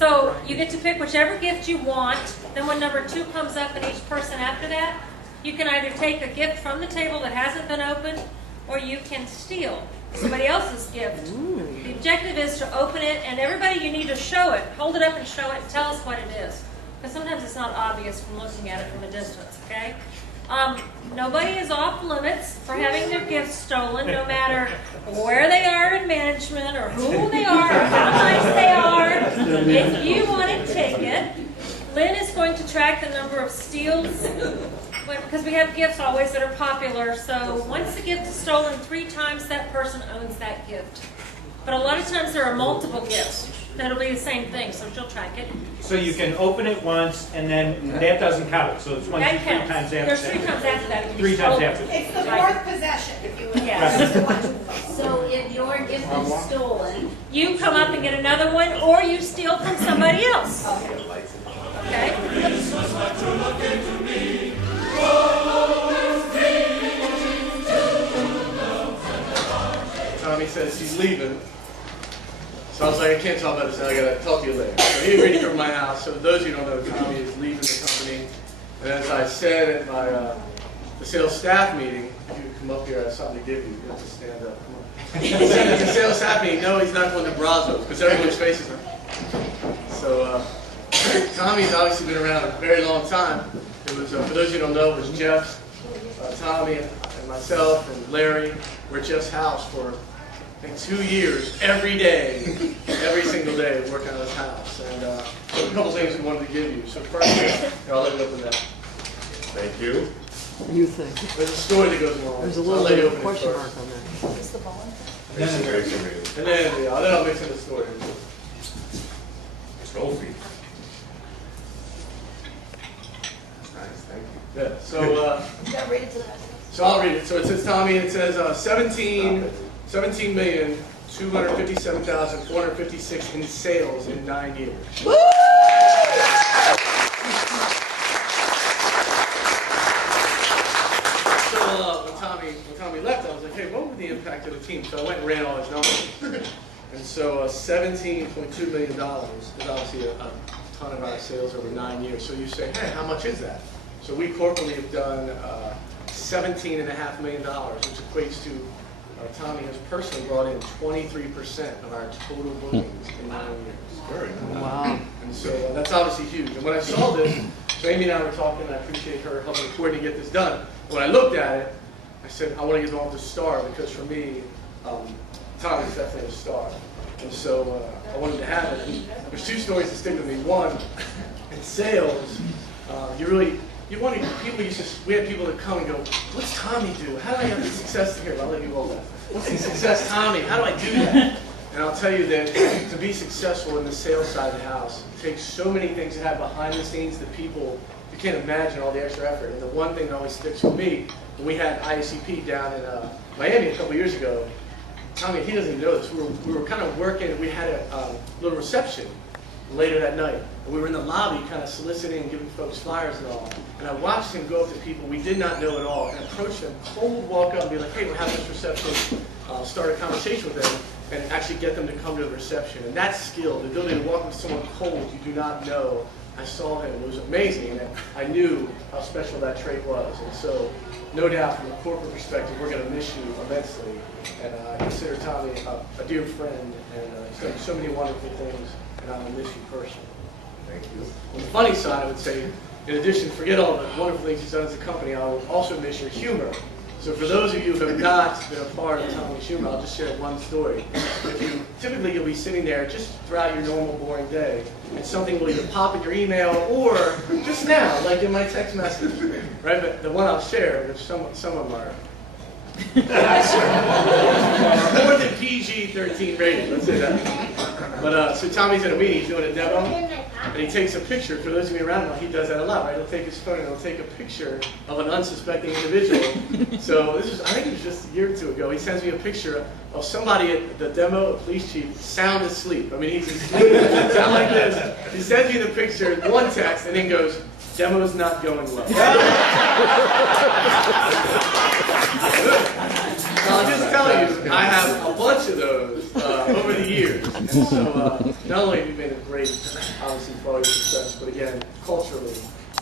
So you get to pick whichever gift you want. Then when number 2 comes up and each person after that, you can either take a gift from the table that hasn't been opened, or you can steal somebody else's gift. The objective is to open it, and everybody, you need to show it. Hold it up and show it and tell us what it is. Because sometimes it's not obvious from looking at it from a distance, okay? Nobody is off limits for having their gifts stolen, no matter where they are in management or who they are or how nice they are. If you want to take it, Lynn is going to track the number of steals, because we have gifts always that are popular. So once the gift is stolen 3 times, that person owns that gift. But a lot of times there are multiple gifts that'll be the same thing, so she'll track it. So you can open it once, and then that doesn't count. So it's once That 3 counts. times after There's that. 3 times after that. It can be 3 times stolen. after. It's the fourth possession, if you will. Yes. So if your gift is stolen, You come up and get another one, or you steal from somebody else. Okay? Tommy says he's leaving. So I was like, I can't talk about this now, I gotta talk to you later. So he agreed to come to my house. So those of you who don't know, Tommy is leaving the company. And as I said at my the sales staff meeting, if you come up here, I have something to give you. You have to stand up. Come on. I said at the sales staff meeting, no, he's not going to Brazos, because everyone's faces him. So Tommy's obviously been around a very long time. It was, for those of you who don't know, it was Jeff, Tommy, and myself, and Larry. We're at Jeff's house for, I think, 2 years, every day, every single day, working on his house. And so a couple things we wanted to give you. So first, here, I'll let you open that. Thank you. You think? There's a story that goes along. There's a I'll little let you bit of a open it question first. mark on that. is the ball in? And then I'll mix in the story. Trophy. Nice, thank you. Yeah. So You gotta read it to the rest of us. so I'll read it. So it says, Tommy, it says 17,257,456 in sales in 9 years. When Tommy left, I was like, hey, what would the impact of the team? So I went and ran all his numbers. And so $17.2 million is obviously a ton of our sales over 9 years. So you say, hey, how much is that? So we corporately have done $17.5 million, which equates to Tommy has personally brought in 23% of our total bookings in 9 years. Very nice. Wow. And so that's obviously huge. And when I saw this, so Amy and I were talking, and I appreciate her helping Courtney get this done. When I looked at it, I said, I want to give off the star, because for me, Tommy's definitely a star. And so I wanted to have it. And there's 2 stories that stick with me. One, in sales, we had people that come and go, what's Tommy do? How do I have the success here? I'll let you roll that. What's the success, Tommy? How do I do that? And I'll tell you that to be successful in the sales side of the house, it takes so many things to have behind the scenes that people, you can't imagine all the extra effort. And the one thing that always sticks with me, when we had IACP down in Miami a couple years ago, Tommy, he doesn't even know this, we were kind of working, we had a little reception later that night. And we were in the lobby kind of soliciting and giving folks flyers and all. And I watched him go up to people we did not know at all and approach them, cold walk up and be like, hey, we're having this reception, start a conversation with them and actually get them to come to the reception. And that skill, the ability to walk up to someone cold you do not know, I saw him, it was amazing, and I knew how special that trait was. And so, no doubt, from a corporate perspective, we're going to miss you immensely. And I consider Tommy a dear friend, and he's done so many wonderful things, and I'm going to miss you personally. Thank you. On the funny side, I would say, in addition, forget all the wonderful things he's done as a company, I will also miss your humor. So for those of you who have not been a part of Tommy's humor, I'll just share one story. Typically you'll be sitting there just throughout your normal boring day, and something will either pop in your email or just now, like in my text message, right? But the one I'll share, which some of them are more than PG-13 rated, let's say that. But so Tommy's in a meeting, he's doing a demo, and he takes a picture. For those of you around him, he does that a lot, right? He'll take his phone and he'll take a picture of an unsuspecting individual. So this is, I think it was just a year or 2 ago, he sends me a picture of somebody at the demo, a police chief, sound asleep. I mean, he's asleep, sound like this. He sends me the picture, one text, and then goes, demo's not going well. So I'll just tell you, I have a bunch of those over the years. And so not only have you made a great, obviously, for all your success, but again, culturally,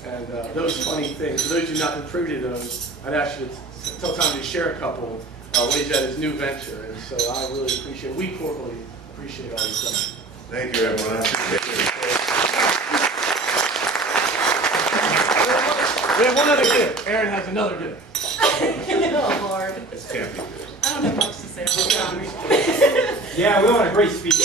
and those funny things. For those of you not been privy to those, I'd ask you to tell Tommy to share a couple ways at his new venture. And so I really appreciate, we corporally appreciate all you've done. Thank you, everyone. I appreciate it. We have one other gift. Aaron has another gift. Oh, Lord. This can't be good. I don't have much to say about Tommy. Yeah, we want a great speech.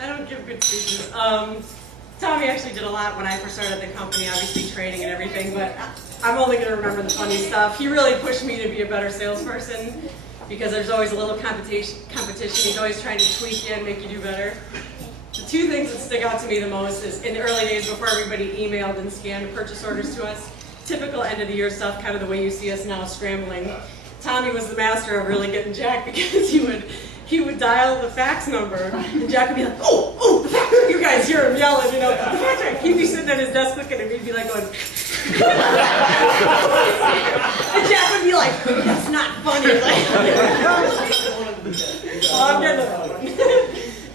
I don't give good speeches. Tommy actually did a lot when I first started the company, obviously training and everything, but I'm only going to remember the funny stuff. He really pushed me to be a better salesperson because there's always a little competition. He's always trying to tweak you and make you do better. The two things that stick out to me the most is in the early days before everybody emailed and scanned purchase orders to us, typical end of the year stuff, kind of the way you see us now scrambling. Tommy was the master of really getting Jack because he would dial the fax number and Jack would be like, oh, the fax! You guys hear him yelling, you know, the fax. He'd be sitting at his desk looking at me, he'd be like going, and Jack would be like, that's not funny. Like, oh, I'm getting another one.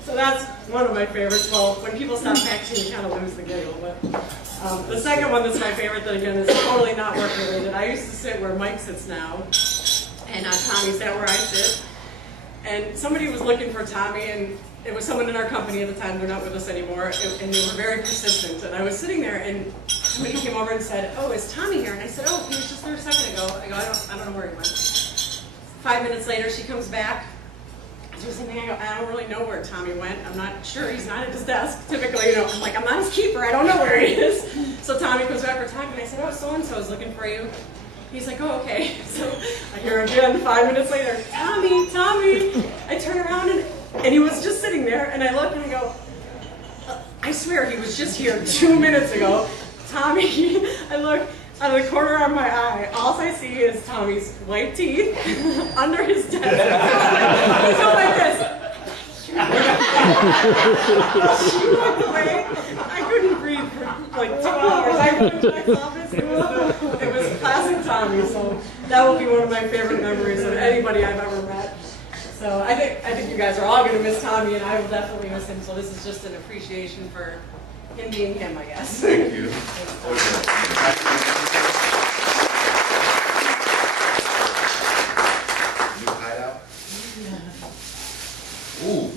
So that's one of my favorites. Well, when people stop faxing, you kind of lose the giggle. But the second one that's my favorite, that again is totally not work related. I used to sit where Mike sits now, and Tommy sat where I sit. And somebody was looking for Tommy, and it was someone in our company at the time. They're not with us anymore, and they were very persistent. And I was sitting there, and somebody came over and said, "Oh, is Tommy here?" And I said, "Oh, he was just there a second ago." I go, I don't know where he went." 5 minutes later, she comes back. I do something. I go, I don't really know where Tommy went. I'm not sure. He's not at his desk. Typically, you know, I'm like, I'm not his keeper. I don't know where he is. So Tommy comes back for talking, and I said, "Oh, so and so is looking for you." He's like, "Oh, okay." So I hear again 5 minutes later, Tommy. I turn around and he was just sitting there, and I look and I go, I swear he was just here 2 minutes ago. Tommy, I look out of the corner of my eye. All I see is Tommy's white teeth under his desk. He's going like this. She walked away. I couldn't breathe for like 2 hours. I went to Jack's office. It was classic Tommy. So that will be one of my favorite memories of anybody I've ever met. So I think you guys are all going to miss Tommy, and I will definitely miss him. So this is just an appreciation for him being him, I guess. Thank you. New hideout? Ooh.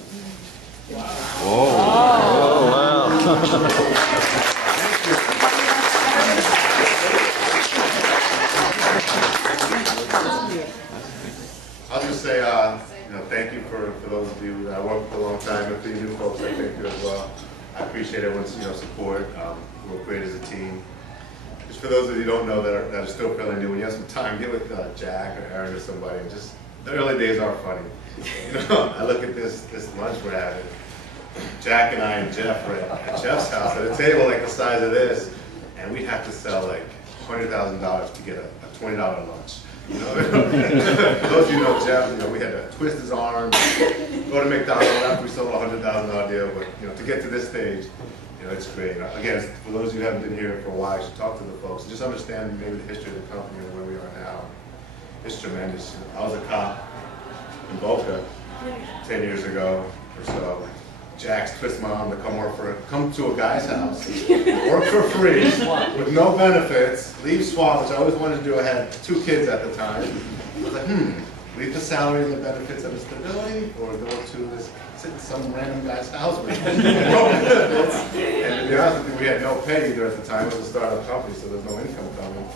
I'll just say, thank you for those of you that I worked with a long time, and for you new folks, I thank you as well. I appreciate everyone's support. We're great as a team. Just for those of you who don't know that are still fairly new, when you have some time, get with Jack or Aaron or somebody. And just the early days are funny. I look at this lunch we're having. Jack and I and Jeff were at Jeff's house at a table like the size of this, and we'd have to sell like $20,000 to get a $20 lunch. For those of you who know Jeff, we had to twist his arm, go to McDonald's after we sold a $100,000 deal. But to get to this stage, it's great. Again, for those of you who haven't been here for a while, you should talk to the folks. Just understand maybe the history of the company and where we are now. It's tremendous. I was a cop in Boca 10 years ago or so. Jack's twist my arm to come to a guy's house, work for free, with no benefits, leave swap, which I always wanted to do. I had 2 kids at the time. I was like, leave the salary and the benefits and the stability, or go to sit in some random guy's house with no benefits. And to be honest with you, we had no pay either at the time. It was a startup company, so there's no income coming.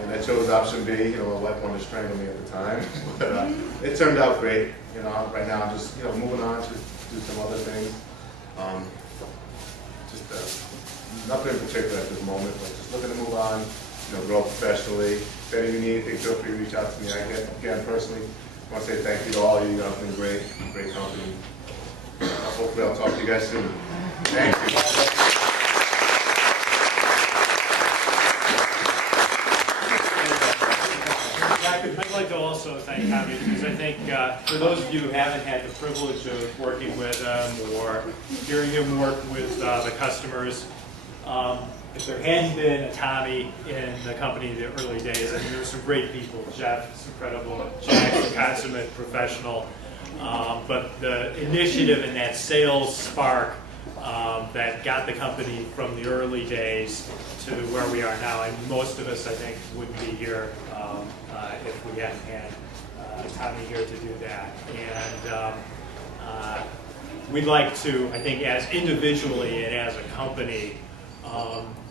And I chose option B. My wife wanted to strangle me at the time, but it turned out great. Right now I'm just moving on to do some other things. Nothing in particular at this moment, but just looking to move on, grow professionally. If any of you need anything, feel free to reach out to me. Again, personally, I want to say thank you to all of you. You guys have been great company. Hopefully I'll talk to you guys soon. Thank you. I'd like to also thank Tommy, because I think for those of you who haven't had the privilege of working with him or hearing him work with the customers, I if there hadn't been a Tommy in the company in the early days, I mean, there were some great people. Jeff is incredible. Jack's a consummate professional. But the initiative and that sales spark that got the company from the early days to where we are now, and most of us, I think, wouldn't be here if we hadn't had Tommy here to do that. And we'd like to, I think, as individually and as a company,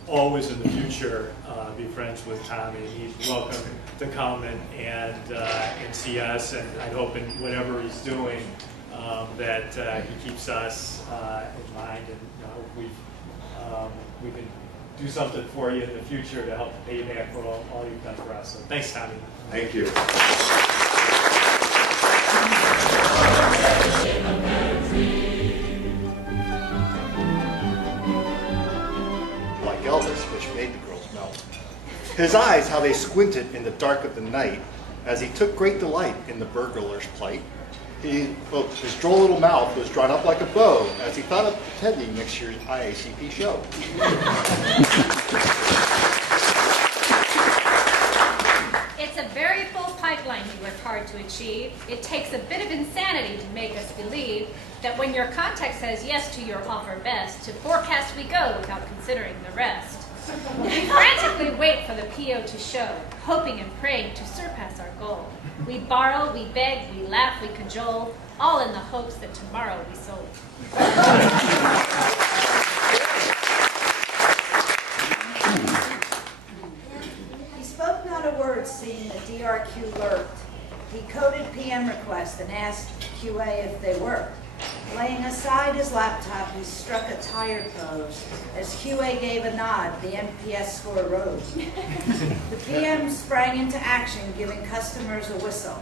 always in the future be friends with Tommy. He's welcome to come and see us, and I hope in whatever he's doing that he keeps us in mind, and I hope we can do something for you in the future to help pay you back for all you've done for us. So thanks, Tommy. Thank you. Like Elvis, which made the girls melt. His eyes, how they squinted in the dark of the night, as he took great delight in the burglar's plight. His droll little mouth was drawn up like a bow as he thought of attending next year's IACP show. It's a very full pipeline you work hard to achieve. It takes a bit of insanity to make us believe that when your contact says yes to your offer best, to forecast we go without considering the rest. We frantically wait for the PO to show, hoping and praying to surpass our goal. We borrow, we beg, we laugh, we cajole, all in the hopes that tomorrow we sold. He spoke not a word, seeing the DRQ lurked. He coded PM requests and asked QA if they worked. Laying aside his laptop, he struck a tired pose. As QA gave a nod, the NPS score rose. The PM sprang into action, giving customers a whistle.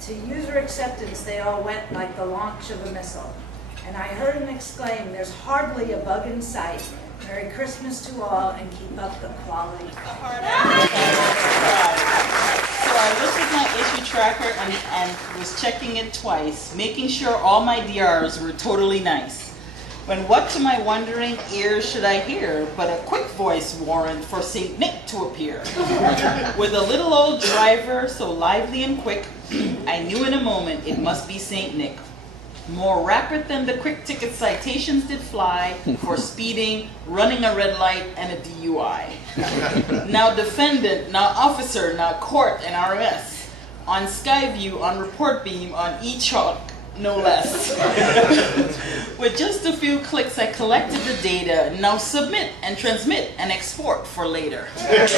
To user acceptance, they all went like the launch of a missile. And I heard him exclaim, "There's hardly a bug in sight. Merry Christmas to all, and keep up the quality." So I looked at my issue tracker and was checking it twice, making sure all my DRs were totally nice. When what to my wondering ears should I hear but a quick voice warrant for St. Nick to appear. With a little old driver so lively and quick, I knew in a moment it must be St. Nick. More rapid than the quick ticket citations did fly for speeding, running a red light, and a DUI. Now defendant, now officer, now court and RMS. On Skyview, on report beam, on eChalk, no less. With just a few clicks, I collected the data. Now submit and transmit and export for later. As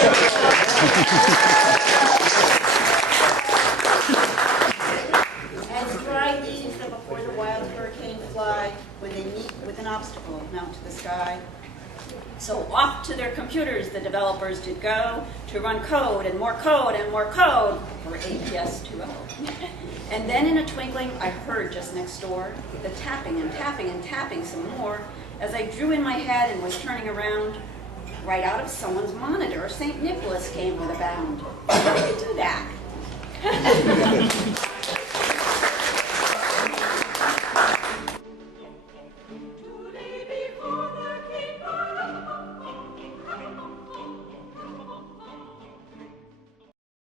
dry leaves that before the wild hurricane fly, when they meet with an obstacle, mount to the sky. So off to their computers the developers did go to run code and more code and more code for APS 2.0. And then in a twinkling, I heard just next door the tapping and tapping and tapping some more as I drew in my head and was turning around. Right out of someone's monitor, St. Nicholas came with a bound. How did you do that?